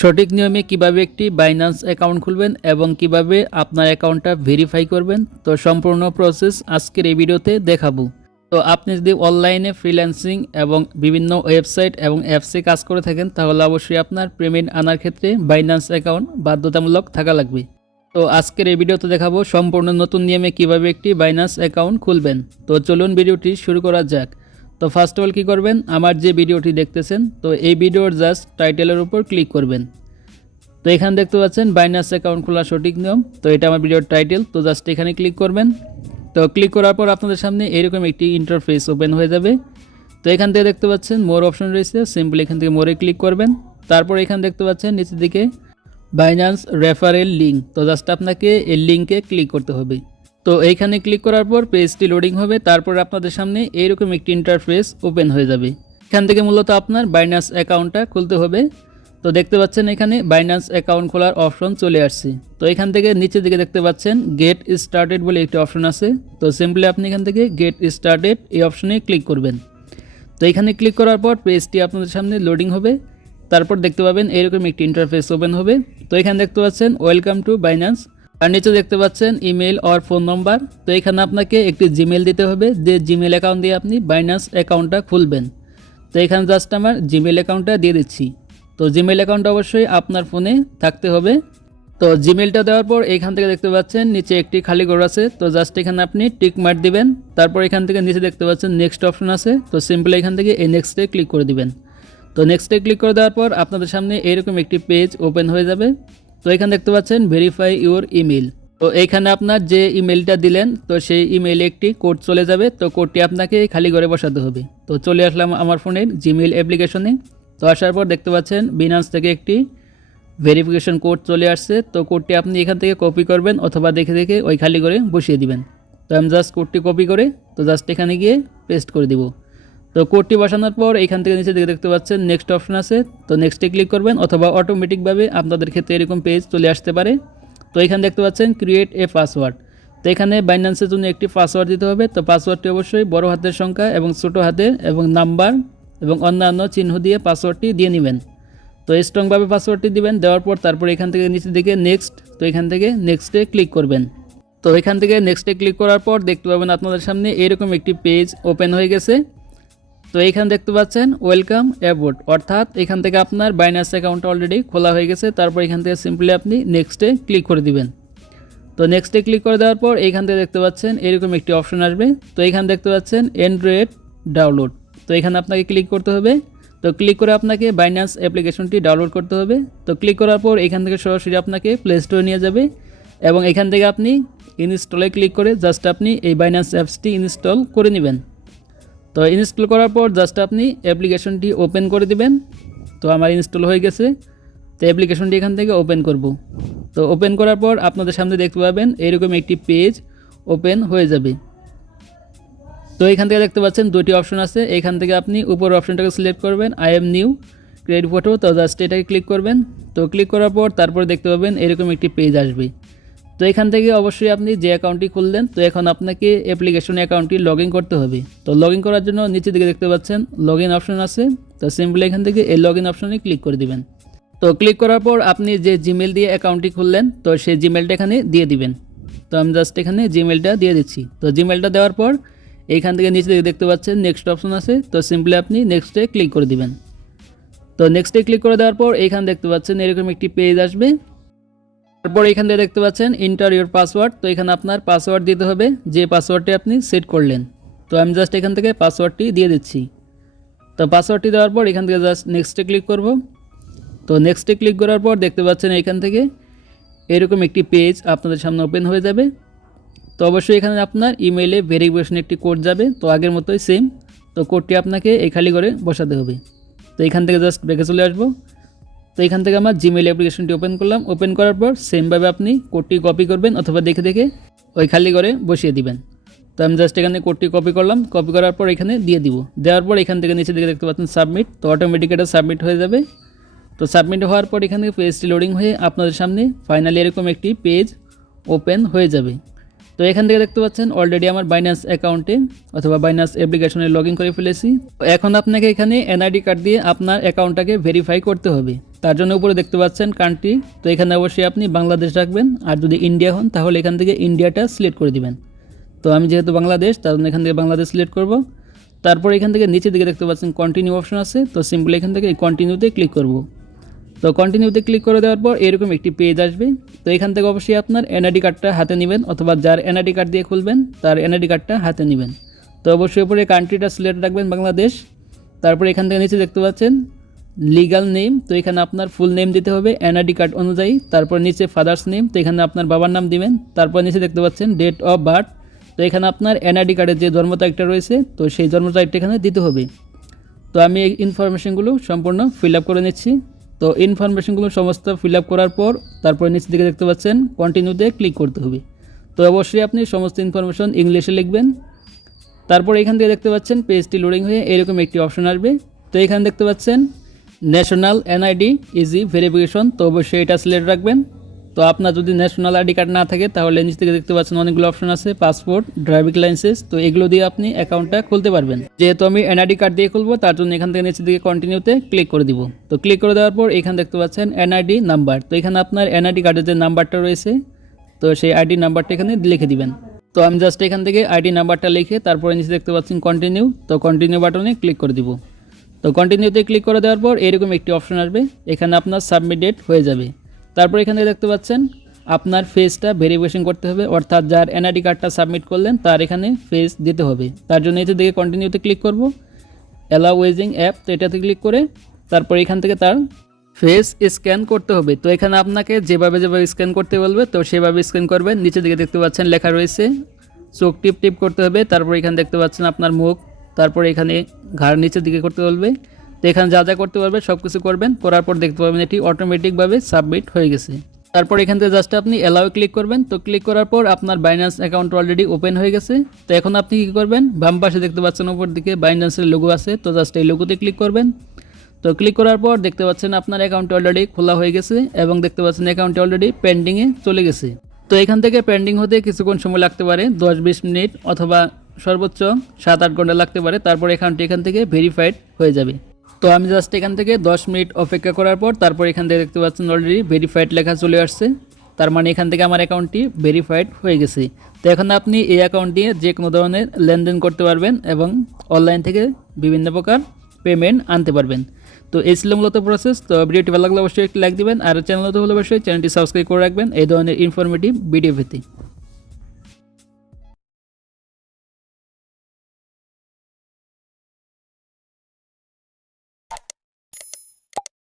সঠিক নিয়মে কিভাবে একটি বাইন্যান্স অ্যাকাউন্ট খুলবেন এবং কিভাবে আপনার অ্যাকাউন্টটা ভেরিফাই করবেন, তো সম্পূর্ণ প্রসেস আজকের এই ভিডিওতে দেখাবো। তো আপনি যদি অনলাইনে ফ্রিল্যান্সিং এবং বিভিন্ন ওয়েবসাইট এবং অ্যাপসে কাজ করে থাকেন, তাহলে অবশ্যই আপনার পেমেন্ট আনার ক্ষেত্রে বাইন্যান্স অ্যাকাউন্ট বাধ্যতামূলক থাকা লাগবে। তো আজকের এই ভিডিওতে দেখাবো সম্পূর্ণ নতুন নিয়মে কিভাবে একটি বাইন্যান্স অ্যাকাউন্ট খুলবেন। তো চলুন ভিডিওটি শুরু করা যাক। তো ফার্স্ট অফ অল কী করবেন, আমার যে ভিডিওটি দেখতেছেন, তো এই ভিডিওর জাস্ট টাইটেলের উপর ক্লিক করবেন। তো এখানে দেখতে পাচ্ছেন বাইন্যান্স অ্যাকাউন্ট খোলার সঠিক নিয়ম। তো এটা আমার ভিডিওর টাইটেল। তো জাস্ট এখানে ক্লিক করবেন। তো ক্লিক করার পর আপনাদের সামনে এরকম একটি ইন্টারফেস ওপেন হয়ে যাবে। তো এখান থেকে দেখতে পাচ্ছেন মোর অপশন রয়েছে, সিম্পলি এখান থেকে মোরে ক্লিক করবেন। তারপর এখানে দেখতে পাচ্ছেন নিচের দিকে বাইন্যান্স রেফারেল লিঙ্ক। তো জাস্ট আপনাকে এই লিঙ্কে ক্লিক করতে হবে। তো এইখানে ক্লিক করার পর পেজটি লোডিং হবে। তারপর আপনাদের সামনে এইরকম একটি ইন্টারফেস ওপেন হয়ে যাবে। এখান থেকে মূলত আপনার বাইন্যান্স অ্যাকাউন্টটা খুলতে হবে। তো দেখতে পাচ্ছেন এখানে বাইন্যান্স অ্যাকাউন্ট খোলার অপশন চলে আসছে। তো এখান থেকে নিচের দিকে দেখতে পাচ্ছেন গেট স্টার্টেড বলে একটি অপশন আছে। তো সিম্পলি আপনি এখান থেকে গেট স্টার্টেড এই অপশনে ক্লিক করবেন। তো এখানে ক্লিক করার পর পেজটি আপনাদের সামনে লোডিং হবে। তারপর দেখতে পাবেন এরকম একটি ইন্টারফেস ওপেন হবে। তো এখানে দেখতে পাচ্ছেন ওয়েলকাম টু বাইন্যান্স, আর নিচে দেখতে পাচ্ছেন ইমেল অর ফোন নম্বর। তো এখানে আপনাকে একটি জিমেল দিতে হবে, যে জিমেল অ্যাকাউন্ট দিয়ে আপনি বাইন্যান্স অ্যাকাউন্টটা খুলবেন। তো এখানে জাস্ট আমার জিমেল অ্যাকাউন্টটা দিয়ে দিচ্ছি। তো জিমেল অ্যাকাউন্ট অবশ্যই আপনার ফোনে থাকতে হবে। তো জিমেলটা দেওয়ার পর এখান থেকে দেখতে পাচ্ছেন নিচে একটি খালি ঘর আছে। তো জাস্ট এখানে আপনি টিক মার্ক দিবেন। তারপর এখান থেকে নিচে দেখতে পাচ্ছেন নেক্সট অপশন আছে। তো সিম্পলি এখান থেকে এই নেক্সটে ক্লিক করে দিবেন। তো নেক্সটে ক্লিক করে দেওয়ার পর আপনাদের সামনে এরকম একটি পেজ ওপেন হয়ে যাবে। তো এখানে দেখতে পাচ্ছেন ভেরিফাই ইউর ইমেল। তো এইখানে আপনার যে ইমেলটা দিলেন, তো সেই ইমেইলে একটি কোড চলে যাবে। তো কোডটি আপনাকে খালি ঘরে বসাতে হবে। তো চলে আসলাম আমার ফোনের জিমেল অ্যাপ্লিকেশনে। তো আসার পর দেখতে পাচ্ছেন বিনান্স থেকে একটি ভেরিফিকেশন কোড চলে আসছে। তো কোডটি আপনি এখান থেকে কপি করবেন অথবা দেখে দেখে ওই খালি করে বসিয়ে দিবেন। তো আমি জাস্ট কোডটি কপি করে তো জাস্ট এখানে গিয়ে পেস্ট করে দিব। তো কোডটি বসানোর পর এখান থেকে নিচে দিকে দেখতে পাচ্ছেন নেক্সট অপশন আছে। তো নেক্সটে ক্লিক করবেন অথবা অটোমেটিকভাবে আপনাদের ক্ষেত্রে এরকম পেজ চলে আসতে পারে। তো এখানে দেখতে পাচ্ছেন ক্রিয়েট এ পাসওয়ার্ড। তো এখানে বাইন্যান্সের জন্য একটি পাসওয়ার্ড দিতে হবে। তো পাসওয়ার্ডটি অবশ্যই বড় হাতের সংখ্যা এবং ছোটো হাতের এবং নাম্বার এবং অন্যান্য চিহ্ন দিয়ে পাসওয়ার্ডটি দিয়ে নেবেন। তো স্ট্রংভাবে পাসওয়ার্ডটি দিবেন। দেওয়ার পর তারপর এখান থেকে নিচের দিকে নেক্সট, তো এখান থেকে নেক্সটে ক্লিক করবেন। তো এখান থেকে নেক্সটে ক্লিক করার পর দেখতে পাবেন আপনাদের সামনে এরকম একটি পেজ ওপেন হয়ে গেছে। তো এখানে দেখতে পাচ্ছেন ওয়েলকাম অ্যাবোর্ড, অর্থাৎ এখান থেকে আপনার বাইন্যান্স অ্যাকাউন্ট অলরেডি খোলা হয়ে গেছে। তারপর এখান থেকে সিম্পলি আপনি নেক্সটে ক্লিক করে দিবেন। তো নেক্সটে ক্লিক করে দেওয়ার পর এইখান থেকে দেখতে পাচ্ছেন এরকম একটি অপশন আসবে। তো এখানে দেখতে পাচ্ছেন অ্যান্ড্রয়েড ডাউনলোড। তো এখানে আপনাকে ক্লিক করতে হবে। তো ক্লিক করে আপনাকে বাইন্যান্স অ্যাপ্লিকেশনটি ডাউনলোড করতে হবে। তো ক্লিক করার পর এখান থেকে সরাসরি আপনাকে প্লে স্টোরে নিয়ে যাবে এবং এখান থেকে আপনি ইনস্টলে ক্লিক করে জাস্ট আপনি এই বাইন্যান্স অ্যাপসটি ইনস্টল করে নেবেন। তো ইনস্টল করার পর জাস্ট আপনি অ্যাপ্লিকেশনটি ওপেন করে দিবেন। তো আমার ইনস্টল হয়ে গেছে। তো অ্যাপ্লিকেশনটি এখান থেকে ওপেন করব। তো ওপেন করার পর আপনাদের সামনে দেখতে পাবেন এরকম একটি পেজ ওপেন হয়ে যাবে। তো এখান থেকে দেখতে পাচ্ছেন দুটি অপশন আছে। এখান থেকে আপনি উপর অপশনটাকে সিলেক্ট করবেন, I am new create photo. তো জাস্ট এটাকে ক্লিক করবেন। তো ক্লিক করার পর তারপর দেখতে পাবেন এরকম একটি পেজ আসবে। তো এখান থেকে অবশ্যই আপনি যে অ্যাকাউন্টটি খুললেন, তো এখন আপনাকে অ্যাপ্লিকেশনে অ্যাকাউন্টটি লগ ইন করতে হবে। তো লগ ইন করার জন্য নিচের দিকে দেখতে পাচ্ছেন লগ ইন অপশন আছে। তো সিম্পলি এখান থেকে এই লগ ইন অপশনে ক্লিক করে দিবেন। তো ক্লিক করার পর আপনি যে জিমেল দিয়ে অ্যাকাউন্টটি খুললেন, তো সেই জিমেলটা এখানে দিয়ে দিবেন। তো আমি জাস্ট এখানে জিমেলটা দিয়ে দিচ্ছি। তো জিমেলটা দেওয়ার পর এইখান থেকে নিচে দিকে দেখতে পাচ্ছেন নেক্সট অপশন আছে। তো সিম্পলি আপনি নেক্সটে ক্লিক করে দিবেন। তো নেক্সটে ক্লিক করে দেওয়ার পর এইখানে দেখতে পাচ্ছেন এরকম একটি পেজ আসবে। তারপর এখান থেকে দেখতে পাচ্ছেন ইন্টার ইউর পাসওয়ার্ড। তো এখানে আপনার পাসওয়ার্ড দিতে হবে, যে পাসওয়ার্ডটি আপনি সেট করলেন। তো আমি জাস্ট এখান থেকে পাসওয়ার্ডটি দিয়ে দিচ্ছি। তো পাসওয়ার্ডটি দেওয়ার পর এখান থেকে জাস্ট নেক্সটে ক্লিক করব। তো নেক্সটে ক্লিক করার পর দেখতে পাচ্ছেন এখান থেকে এরকম একটি পেজ আপনাদের সামনে ওপেন হয়ে যাবে। তো অবশ্যই এখানে আপনার ইমেইলে ভেরিফিকেশন একটি কোড যাবে। তো আগের মতোই সেম। তো কোডটি আপনাকে এই খালি করে বসাতে হবে। তো এখান থেকে জাস্ট ব্যাকে চলে আসবো। তো এখান থেকে আমার জিমেইল অ্যাপ্লিকেশনটি ওপেন করলাম। ওপেন করার পর সেমভাবে আপনি কোডটি কপি করবেন অথবা দেখে দেখে ওই খালি করে বসিয়ে দিবেন। তো আমি জাস্ট এখানে কোডটি কপি করলাম। কপি করার পর এখানে দিয়ে দিব। দেওয়ার পর এখান থেকে নিচে দিকে দেখতে পাচ্ছেন সাবমিট। তো অটোমেটিক এটা সাবমিট হয়ে যাবে। তো সাবমিট হওয়ার পর এখান থেকে পেজটি লোডিং হয়ে আপনাদের সামনে ফাইনালি এরকম একটি পেজ ওপেন হয়ে যাবে। তো এখান থেকে দেখতে পাচ্ছেন অলরেডি আমার বাইন্যান্স অ্যাকাউন্টে অথবা বাইন্যান্স অ্যাপ্লিকেশনে লগ ইন করে ফেলেছি। তো এখন আপনাকে এখানে এনআইডি কার্ড দিয়ে আপনার অ্যাকাউন্টটাকে ভেরিফাই করতে হবে। তার জন্য উপরে দেখতে পাচ্ছেন কান্ট্রি, তো এখানে অবশ্যই আপনি বাংলাদেশ রাখবেন। আর যদি ইন্ডিয়া হন তাহলে এখান থেকে ইন্ডিয়াটা সিলেক্ট করে দিবেন। তো আমি যেহেতু বাংলাদেশ, তার জন্য এখান থেকে বাংলাদেশ সিলেক্ট করব। তারপর এখান থেকে নিচের দিকে দেখতে পাচ্ছেন কন্টিনিউ অপশন আছে, তো সিম্পলি এখান থেকে এই কন্টিনিউতে ক্লিক করব। তো কন্টিনিউতে ক্লিক করে দেওয়ার পর এরকম একটি পেজ আসবে। তো এখান থেকে অবশ্যই আপনার এনআইডি কার্ডটা হাতে নেবেন, অথবা যার এনআইডি কার্ড দিয়ে খুলবেন তার এনআইডি কার্ডটা হাতে নেবেন। তো অবশ্যই উপরে কান্ট্রিটা সিলেক্ট রাখবেন বাংলাদেশ। তারপর এখান থেকে নিচে দেখতে পাচ্ছেন লিগাল নেম, তো এখানে আপনার ফুল নেম দিতে হবে এনআইডি কার্ড অনুযায়ী। তারপর নিচে ফাদার্স নেম, তো এখানে আপনার বাবার নাম দিবেন। তারপর নিচে দেখতে পাচ্ছেন ডেট অফ বার্থ, তো এখানে আপনার এনআইডি কার্ডের যে জন্ম তারিখটা রয়েছে তো সেই জন্ম তারিখটা এখানে দিতে হবে। তো আমি এই ইনফরমেশনগুলো সম্পূর্ণ ফিল আপ করে নিচ্ছি। তো ইনফরমেশনগুলো সমস্ত ফিল আপ করার পর তারপরে নিচের দিকে দেখতে পাচ্ছেন কন্টিনিউতে ক্লিক করতে হবে। তো অবশ্যই আপনি সমস্ত ইনফরমেশন ইংলিশে লিখবেন। তারপর এখান থেকে দেখতে পাচ্ছেন পেজটি লোডিং হয়ে এরকম একটি অপশন আসবে। তো এখানে দেখতে পাচ্ছেন ন্যাশনাল এনআইডি ইজি ভেরিফিকেশন, তো অবশ্যই এটা সিলেক্ট রাখবেন। তো আপনার যদি ন্যাশনাল আইডি কার্ড না থাকে তাহলে নিচ থেকে দেখতে পাচ্ছেন অনেকগুলো অপশন আছে, পাসপোর্ট, ড্রাইভিং লাইসেন্স, তো এগুলো দিয়ে আপনি অ্যাকাউন্টটা খুলতে পারবেন। যেহেতু আমি এনআইডি কার্ড দিয়ে খুলবো তার জন্য এখান থেকে নিচের দিকে কন্টিনিউতে ক্লিক করে দিব। তো ক্লিক করে দেওয়ার পর এখানে দেখতে পাচ্ছেন এনআইডি নাম্বার, তো এখানে আপনার এনআইডি কার্ডের যে নাম্বারটা রয়েছে তো সেই আইডি নাম্বারটা এখানে লিখে দিবেন। তো আমি জাস্ট এখান থেকে আইডি নাম্বারটা লিখে তারপরে নিচে দেখতে পাচ্ছেন কন্টিনিউ, তো কন্টিনিউ বাটনে ক্লিক করে দিব। তো কন্টিনিউতে ক্লিক করে দেওয়ার পর এরকম একটি অপশন আসবে, এখানে আপনার সাবমিটেড হয়ে যাবে। তারপর এখানে দেখতে পাচ্ছেন আপনার ফেসটা ভেরিফিকেশন করতে হবে, অর্থাৎ যার এনআইডি কার্ডটা সাবমিট করলেন তার এখানে ফেস দিতে হবে। তার জন্য এতে দিকে কন্টিনিউতে ক্লিক করব, অ্যালাউ ওয়েজিং অ্যাপ, তো এটাতে ক্লিক করে তারপর এখান থেকে তার ফেস স্ক্যান করতে হবে। তো এখানে আপনাকে যেভাবে স্ক্যান করতে বলবে তো সেভাবে স্ক্যান করবেন। নিচের দিকে দেখতে পাচ্ছেন লেখা রয়েছে চোখ টিপ টিপ করতে হবে। তারপর এখানে দেখতে পাচ্ছেন আপনার মুখ, তারপর এখানে ঘাড় নিচের দিকে করতে বলবে। তো এখানে যা যা করতে পারবে সব কিছু করবেন, করার পর দেখতে পাবেন এটি অটোমেটিকভাবে সাবমিট হয়ে গেছে। তারপর এখান থেকে জাস্ট আপনি অ্যালাউ ক্লিক করবেন। তো ক্লিক করার পর আপনার বাইন্যান্স অ্যাকাউন্ট অলরেডি ওপেন হয়ে গেছে। তো এখন আপনি কী করবেন, বাম পাশে দেখতে পাচ্ছেন উপর দিকে বাইন্যান্সের লোগো আছে, তো জাস্ট এই লোগোতে ক্লিক করবেন। তো ক্লিক করার পর দেখতে পাচ্ছেন আপনার অ্যাকাউন্ট অলরেডি খোলা হয়ে গেছে এবং দেখতে পাচ্ছেন অ্যাকাউন্টে অলরেডি পেন্ডিংয়ে চলে গেছে। তো এখান থেকে পেন্ডিং হতে কিছুক্ষণ সময় লাগতে পারে, 10-20 মিনিট অথবা সর্বোচ্চ 7-8 ঘন্টা লাগতে পারে। তারপর অ্যাকাউন্টটি এখান থেকে ভেরিফাইড হয়ে যাবে। তো আমি জাস্ট এখান থেকে 10 মিনিট অপেক্ষা করার পর তারপর এখান থেকে দেখতে পাচ্ছেন অলরেডি ভেরিফাইড লেখা চলে আসছে। তার মানে এখান থেকে আমার অ্যাকাউন্টটি ভেরিফাইড হয়ে গেছে। তো এখন আপনি এই অ্যাকাউন্ট দিয়ে যে কোনো ধরনের লেনদেন করতে পারবেন এবং অনলাইন থেকে বিভিন্ন প্রকার পেমেন্ট আনতে পারবেন। তো এই ছিল মূলত প্রসেস। তো ভিডিওটি ভালো লাগলে অবশ্যই একটি লাইক দিবেন, আর চ্যানেল নতুন হলে অবশ্যই চ্যানেলটি সাবস্ক্রাইব করে রাখবেন এই ধরনের ইনফরমেটিভ ভিডিও পেতে।